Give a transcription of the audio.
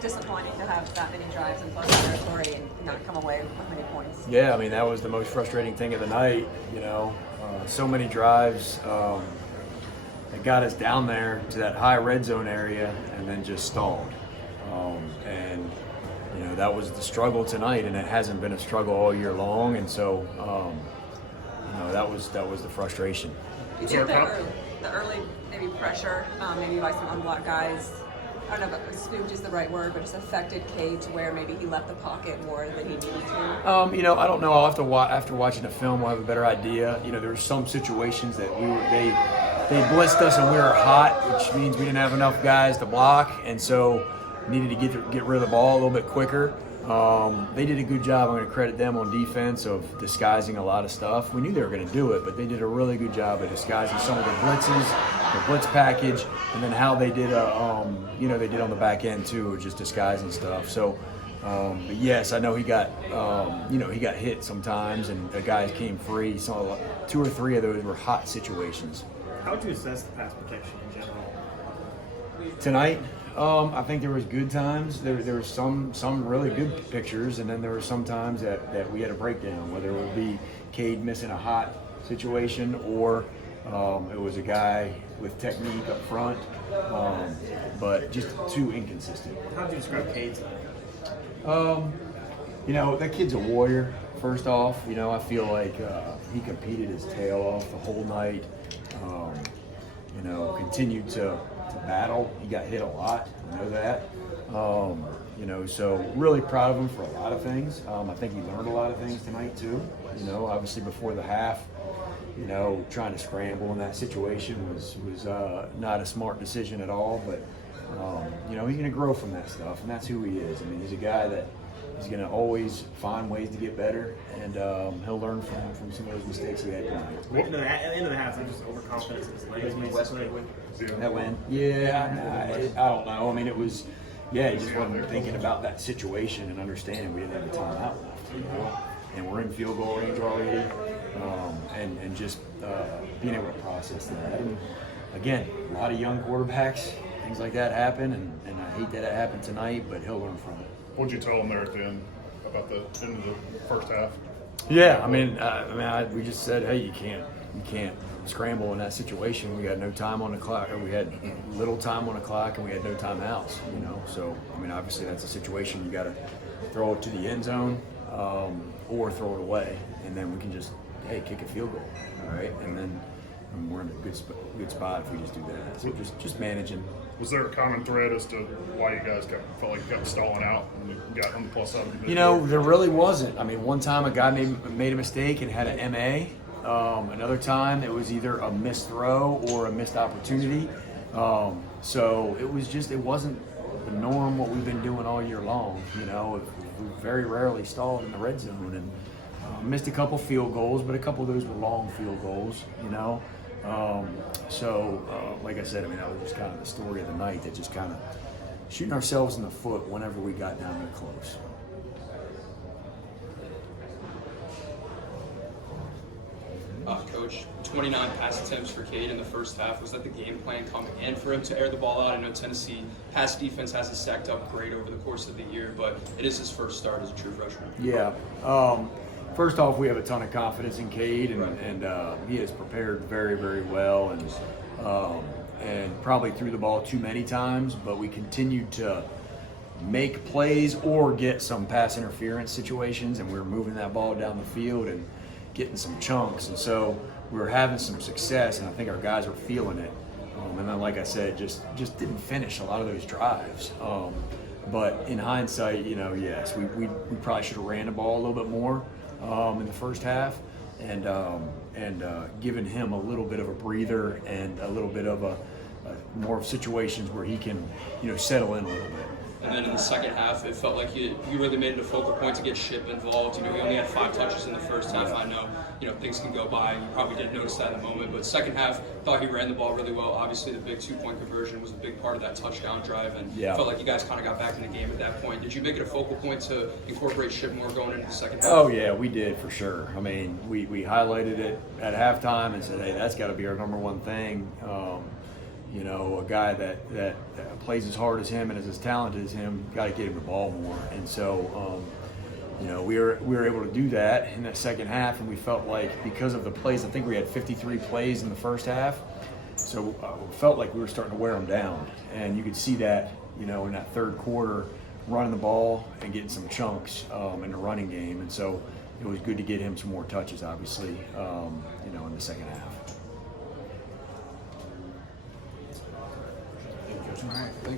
Disappointing to have that many drives in close territory and not come away with many points. Yeah, I mean, that was the most frustrating thing of the night, so many drives that got us down there to that high red zone area and then just stalled. And that was the struggle tonight, and it hasn't been a struggle all year long, and so that was the frustration. You think the early maybe pressure, maybe by some unblocked guys, I don't know if spooked is the right word, but just affected Cade to where maybe he left the pocket more than he needed to? I don't know. I'll have to after watching the film, we'll have a better idea. There were some situations that they blitzed us and we were hot, which means we didn't have enough guys to block, and so needed to get rid of the ball a little bit quicker. They did a good job. I'm going to credit them on defense of disguising a lot of stuff. We knew they were going to do it, but they did a really good job of disguising some of the blitzes, the blitz package, and then how they did they did on the back end too, just disguising stuff. So, but yes, I know he got he got hit sometimes, and the guys came free. So 2 or 3 of those were hot situations. How would you assess the pass protection in general? Tonight, I think there was good times. There were some really good pictures, and then there were some times that we had a breakdown, whether it would be Cade missing a hot situation or it was a guy with technique up front, but just too inconsistent. How would you describe Cade tonight? That kid's a warrior, first off. I feel like he competed his tail off the whole night. Continued to battle. He got hit a lot. I know that. So really proud of him for a lot of things. I think he learned a lot of things tonight too. Obviously before the half, trying to scramble in that situation was not a smart decision at all. But he's going to grow from that stuff, and that's who he is. I mean, he's a guy that he's going to always find ways to get better, and he'll learn from some of those mistakes he had tonight. At the end of the half, there's just overconfidence in his legs. That win? Yeah, I don't know. I mean, it was, he just wasn't thinking about that situation and understanding we didn't have a timeout left, and we're in field goal range already, and just being able to process that. And again, a lot of young quarterbacks, things like that happen, and I hate that it happened tonight, but he'll learn from it. What did you tell him there at the end about the end of the first half? Yeah, we just said, hey, you can't scramble in that situation. We got no time on the clock, or we had little time on the clock, and we had no timeouts. So obviously that's a situation you got to throw it to the end zone, or throw it away, and then we can just kick a field goal, all right, and then we're in a good spot if we just do that. So just managing. Was there a common thread as to why you guys felt like you kept stalling out and you got on the plus side? There really wasn't. One time a guy made a mistake and had an MA. Another time it was either a missed throw or a missed opportunity. So it wasn't the norm what we've been doing all year long. We very rarely stalled in the red zone and missed a couple field goals, but a couple of those were long field goals. Like I said, that was just kind of the story of the night, that just kind of shooting ourselves in the foot whenever we got down there close. Coach, 29 pass attempts for Cade in the first half. Was that the game plan coming in for him to air the ball out? I know Tennessee pass defense hasn't stacked up great over the course of the year, but it is his first start as a true freshman. Yeah. First off, we have a ton of confidence in Cade, and he has prepared very, very well, and probably threw the ball too many times, but we continued to make plays or get some pass interference situations, and we were moving that ball down the field and getting some chunks, and so we were having some success, and I think our guys were feeling it. And then, like I said, just didn't finish a lot of those drives. But in hindsight, yes, we probably should have ran the ball a little bit more in the first half, and given him a little bit of a breather and a little bit of a more of situations where he can, settle in a little bit. And then in the second half, it felt like you really made it a focal point to get Ship involved. He only had 5 touches in the first half. I know, things can go by. You probably didn't notice that in the moment. But second half, thought he ran the ball really well. Obviously, the big 2-point conversion was a big part of that touchdown drive. And felt like you guys kind of got back in the game at that point. Did you make it a focal point to incorporate Ship more going into the second half? Oh, yeah, we did for sure. We highlighted it at halftime and said, hey, that's got to be our number one thing. You know, a guy that plays as hard as him and is as talented as him, got to get him the ball more. And so, you know, we were able to do that in that second half, and we felt like because of the plays, I think we had 53 plays in the first half, so felt like we were starting to wear them down. And you could see that, you know, in that third quarter, running the ball and getting some chunks in the running game. And so it was good to get him some more touches, obviously, you know, in the second half. All right. Thank